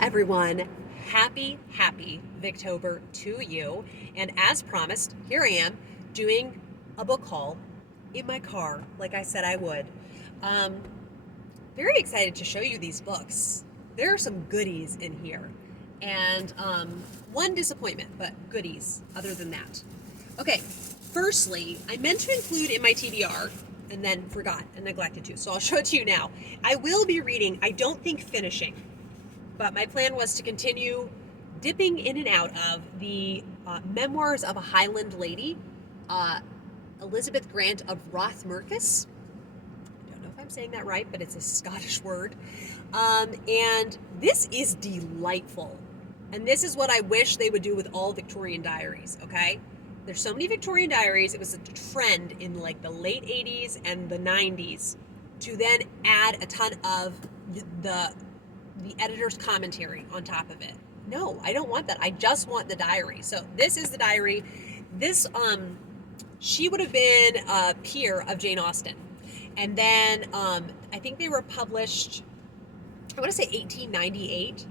everyone. Happy Victober to you. And as promised, here I am doing a book haul in my car, like I said I would. Very excited to show you these books. There are some goodies in here. And one disappointment, but goodies other than that. Okay, firstly, I meant to include in my TBR and then forgot and neglected to, so I'll show it to you now. I will be reading, I don't think finishing, but my plan was to continue dipping in and out of the Memoirs of a Highland Lady, Elizabeth Grant of Rothmercus. I don't know if I'm saying that right, but it's a Scottish word. And this is delightful. And this is what I wish they would do with all Victorian diaries, okay? There's so many Victorian diaries. It was a trend in like the late 80s and the 90s to then add a ton of the editor's commentary on top of it. No, I don't want that. I just want the diary. So this is the diary. This, she would have been a peer of Jane Austen. And then I think they were published, I want to say 1898.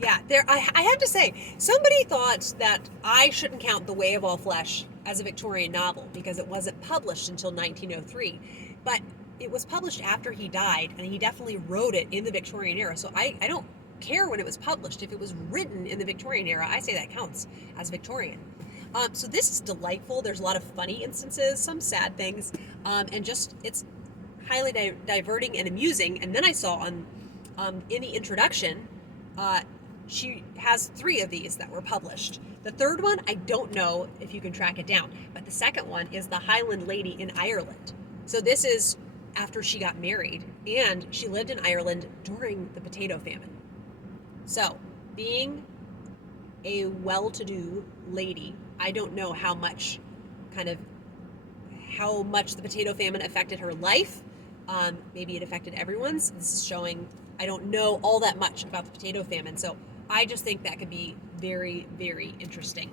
Yeah, I have to say, somebody thought that I shouldn't count The Way of All Flesh as a Victorian novel because it wasn't published until 1903. But it was published after he died, and he definitely wrote it in the Victorian era. So I don't care when it was published. If it was written in the Victorian era, I say that counts as Victorian. So this is delightful. There's a lot of funny instances, some sad things, and just it's highly diverting and amusing. And then I saw on in the introduction, she has 3 of these that were published. The third one, I don't know if you can track it down, but the second one is The Highland Lady in Ireland. So this is after she got married, and she lived in Ireland during the potato famine. So, being a well-to-do lady, I don't know how much the potato famine affected her life. Maybe it affected everyone's. This is showing I don't know all that much about the potato famine, so I just think that could be very, very interesting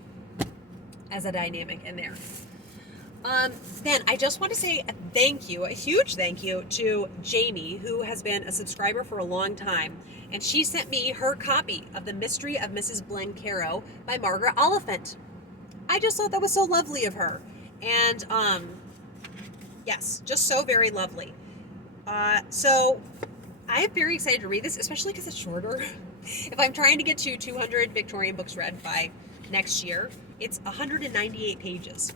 as a dynamic in there. Then I just want to say a huge thank you to Jamie, who has been a subscriber for a long time, and she sent me her copy of The Mystery of Mrs. Blencarrow by Margaret Oliphant. I just thought that was so lovely of her, and yes, just so very lovely. So I am very excited to read this, especially because it's shorter. If I'm trying to get to 200 Victorian books read by next year, it's 198 pages.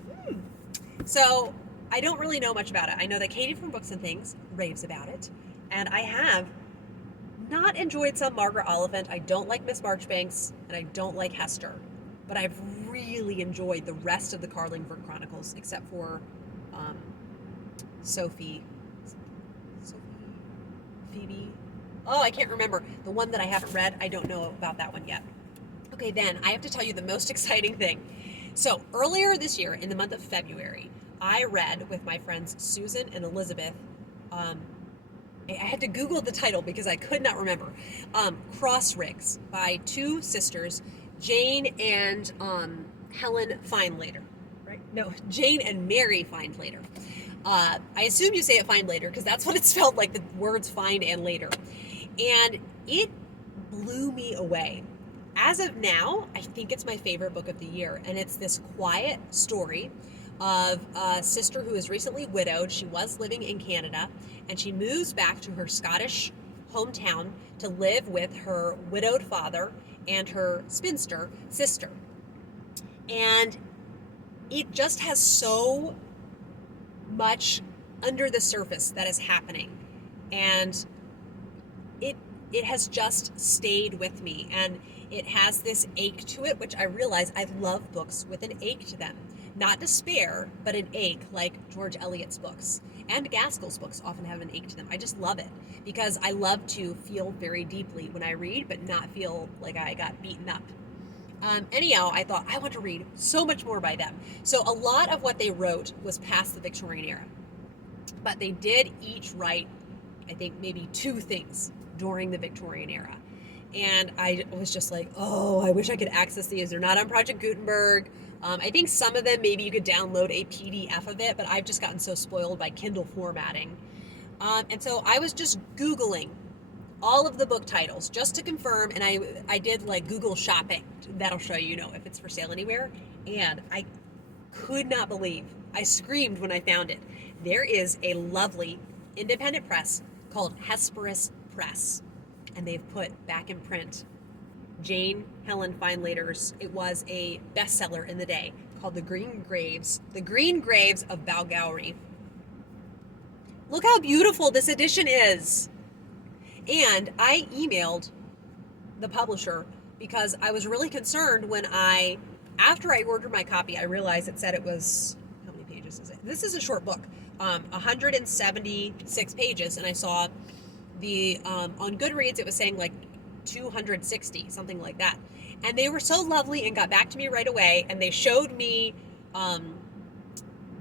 So I don't really know much about it. I know that Katie from Books and Things raves about it, and I have not enjoyed some Margaret Oliphant. I don't like Miss Marchbanks, and I don't like Hester, but I've really enjoyed the rest of the Carlingford Chronicles, except for Phoebe. Oh, I can't remember. The one that I haven't read, I don't know about that one yet. Okay, then I have to tell you the most exciting thing. So earlier this year, in the month of February, I read with my friends Susan and Elizabeth, I had to Google the title because I could not remember, Crossrigs by 2 sisters, Jane and Helen Findlater, right? No, Jane and Mary Findlater. I assume you say it Findlater because that's what it spelled, like the words find and later. And it blew me away. As of now, I think it's my favorite book of the year, and it's this quiet story of a sister who is recently widowed. She was living in Canada, and she moves back to her Scottish hometown to live with her widowed father and her spinster sister. And it just has so much under the surface that is happening, and it has just stayed with me, and it has this ache to it, which I realize I love books with an ache to them. Not despair, but an ache, like George Eliot's books. And Gaskell's books often have an ache to them. I just love it, because I love to feel very deeply when I read, but not feel like I got beaten up. Anyhow, I thought, I want to read so much more by them. So a lot of what they wrote was past the Victorian era. But they did each write, I think, maybe 2 things during the Victorian era. And I was just like, oh, I wish I could access these. They're not on Project Gutenberg. I think some of them, maybe you could download a PDF of it, but I've just gotten so spoiled by Kindle formatting. And so I was just Googling all of the book titles just to confirm, and I did like Google shopping. That'll show you know if it's for sale anywhere. And I could not believe, I screamed when I found it. There is a lovely independent press called Hesperus Press, and they've put back in print Helen Findlater's, it was a bestseller in the day, called The Green Graves of Balgowrie. Look how beautiful this edition is. And I emailed the publisher because I was really concerned when after I ordered my copy, I realized it said it was, how many pages is it? This is a short book, 176 pages, and I saw on Goodreads it was saying like 260, something like that. And they were so lovely and got back to me right away, and they showed me,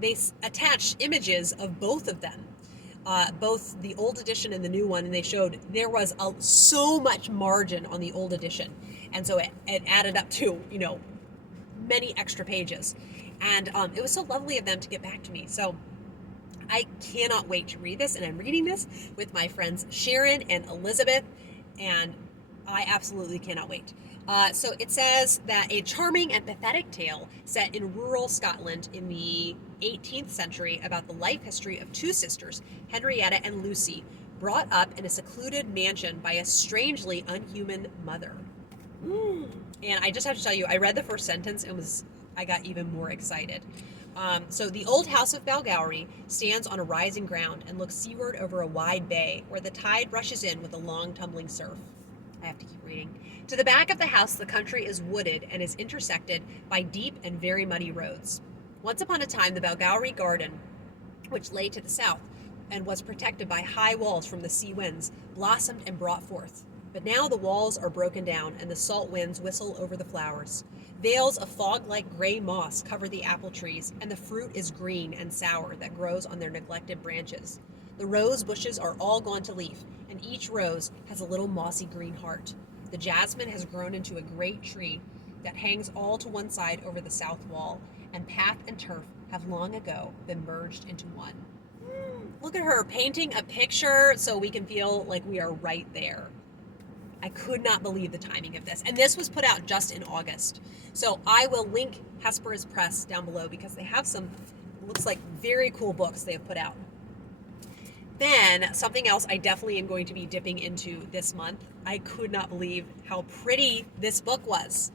they attached images of both of them, both the old edition and the new one, and they showed there was so much margin on the old edition, and so it added up to, many extra pages. And it was so lovely of them to get back to me. So I cannot wait to read this, and I'm reading this with my friends Sharon and Elizabeth, and I absolutely cannot wait. So it says that a charming and pathetic tale set in rural Scotland in the 18th century about the life history of two sisters, Henrietta and Lucy, brought up in a secluded mansion by a strangely unhuman mother. And I just have to tell you, I read the first sentence and I got even more excited. So the old house of Balgowrie stands on a rising ground and looks seaward over a wide bay where the tide rushes in with a long tumbling surf. I have to keep reading. To the back of the house, the country is wooded and is intersected by deep and very muddy roads. Once upon a time, the Balgowrie garden, which lay to the south and was protected by high walls from the sea winds, blossomed and brought forth. But now the walls are broken down and the salt winds whistle over the flowers. Veils of fog-like gray moss cover the apple trees, and the fruit is green and sour that grows on their neglected branches. The rose bushes are all gone to leaf, and each rose has a little mossy green heart. The jasmine has grown into a great tree that hangs all to one side over the south wall, and path and turf have long ago been merged into one. Look at her painting a picture so we can feel like we are right there. I could not believe the timing of this. And this was put out just in August. So I will link Hesperus Press down below because they have some, looks like very cool books they have put out. Then something else I definitely am going to be dipping into this month. I could not believe how pretty this book was.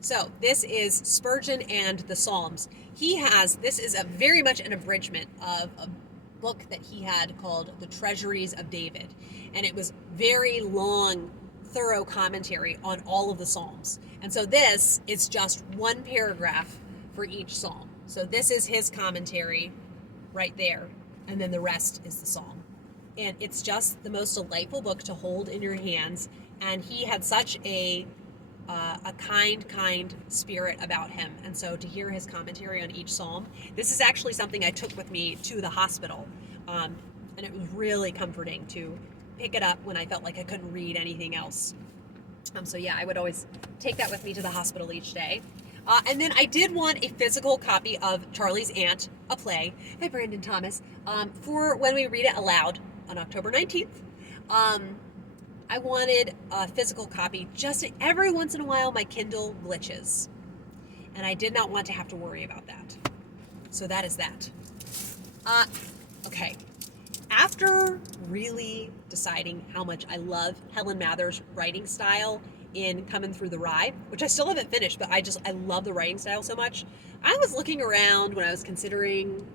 So this is Spurgeon and the Psalms. This is a very much an abridgment of a book that he had called The Treasuries of David. And it was very long, thorough commentary on all of the Psalms. And so this is just one paragraph for each Psalm. So this is his commentary right there. And then the rest is the Psalm. And it's just the most delightful book to hold in your hands. And he had such a kind spirit about him. And so to hear his commentary on each Psalm, this is actually something I took with me to the hospital. And it was really comforting to pick it up when I felt like I couldn't read anything else. So yeah, I would always take that with me to the hospital each day. And then I did want a physical copy of Charley's Aunt, a play by Brandon Thomas, for when we read it aloud on October 19th. I wanted a physical copy. Just every once in a while, my Kindle glitches. And I did not want to have to worry about that. So that is that. Okay. After really deciding how much I love Helen Mather's writing style in Coming Through the Rye, which I still haven't finished, but I love the writing style so much. I was looking around when I was considering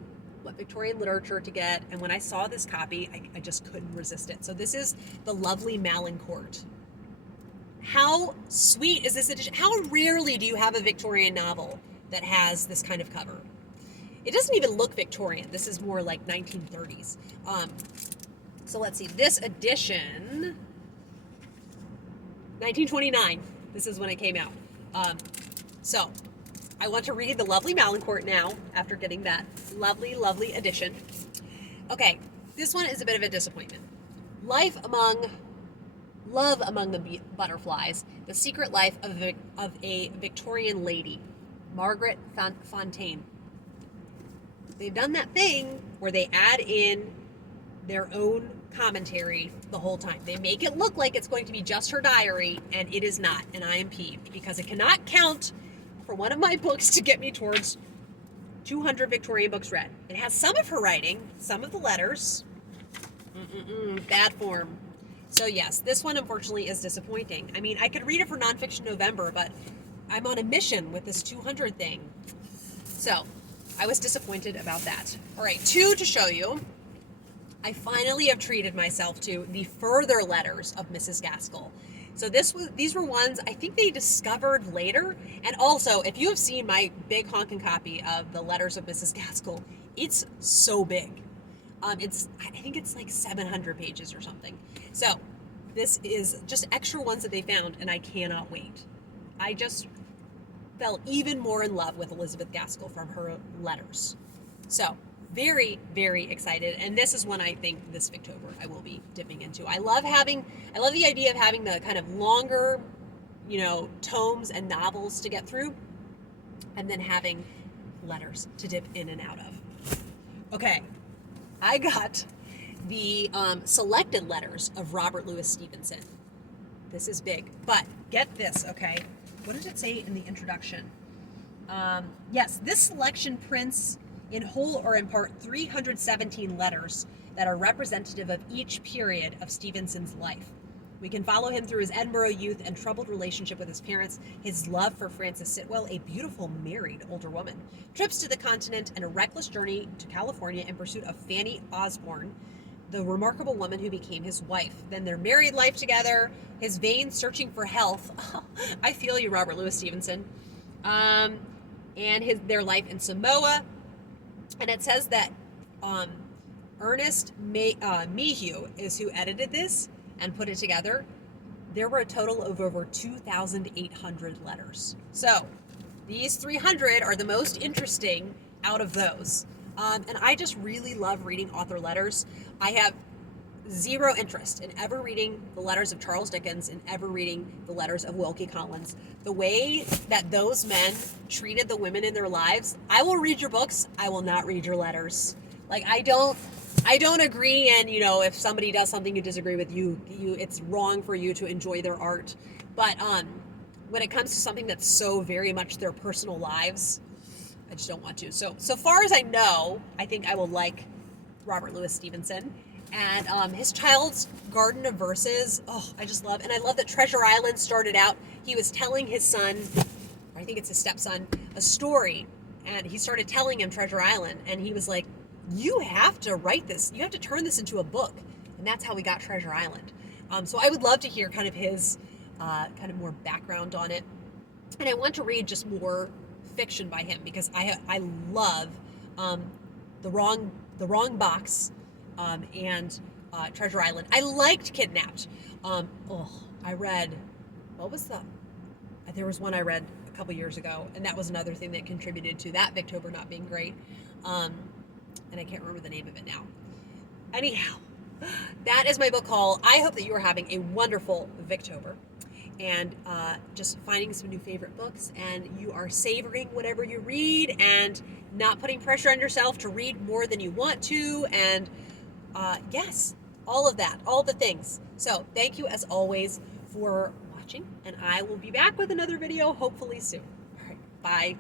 what Victorian literature to get, and when I saw this copy, I just couldn't resist it. So this is the lovely Malincourt. How sweet is this edition? How rarely do you have a Victorian novel that has this kind of cover? It doesn't even look Victorian. This is more like 1930s. So let's see. This edition, 1929. This is when it came out. So I want to read the lovely Malincourt now after getting that lovely, lovely edition. Okay, this one is a bit of a disappointment. Love Among the Butterflies, The Secret Life of a Victorian Lady, Margaret Fountaine. They've done that thing where they add in their own commentary the whole time. They make it look like it's going to be just her diary, and it is not, and I am peeved because it cannot count for one of my books to get me towards 200 Victorian books read. It has some of her writing, some of the letters. Bad form. So yes, this one unfortunately is disappointing. I mean, I could read it for Nonfiction November, but I'm on a mission with this 200 thing. So I was disappointed about that. All right, 2 to show you. I finally have treated myself to the further letters of Mrs. Gaskell. So these were ones I think they discovered later. And also, if you have seen my big honking copy of the letters of Mrs. Gaskell, it's so big. I think it's like 700 pages or something. So this is just extra ones that they found, and I cannot wait. I just fell even more in love with Elizabeth Gaskell from her letters. So very, very excited. And this is one I think this Victober I will be dipping into. I love the idea of having the kind of longer, tomes and novels to get through, and then having letters to dip in and out of. Okay, I got the selected letters of Robert Louis Stevenson. This is big, but get this, okay? What did it say in the introduction? Yes, this selection prints in whole or in part 317 letters that are representative of each period of Stevenson's life. We can follow him through his Edinburgh youth and troubled relationship with his parents, his love for Frances Sitwell, a beautiful married older woman, trips to the continent, and a reckless journey to California in pursuit of Fanny Osborne, the remarkable woman who became his wife. Then their married life together, his vain searching for health. I feel you, Robert Louis Stevenson. And their life in Samoa. And it says that Ernest Mayhew is who edited this and put it together. There were a total of over 2,800 letters. So these 300 are the most interesting out of those. And I just really love reading author letters. I have zero interest in ever reading the letters of Charles Dickens and ever reading the letters of Wilkie Collins. The way that those men treated the women in their lives, I will read your books, I will not read your letters. Like, I don't agree, and if somebody does something you disagree with, it's wrong for you to enjoy their art. But when it comes to something that's so very much their personal lives, I just don't want to. So far as I know, I think I will like Robert Louis Stevenson. And his Child's Garden of Verses, I just love. And I love that Treasure Island started out, he was telling his son, or I think it's his stepson, a story. And he started telling him Treasure Island. And he was like, you have to write this. You have to turn this into a book. And that's how we got Treasure Island. So I would love to hear kind of his kind of more background on it. And I want to read just more fiction by him because I love The Wrong Box and Treasure Island. I liked Kidnapped. I read, there was one I read a couple years ago, and that was another thing that contributed to that Victober not being great. And I can't remember the name of it now. Anyhow, that is my book haul. I hope that you are having a wonderful Victober and just finding some new favorite books, and you are savoring whatever you read and not putting pressure on yourself to read more than you want to, and yes, all of that, all the things. So thank you as always for watching, and I will be back with another video hopefully soon. All right, bye.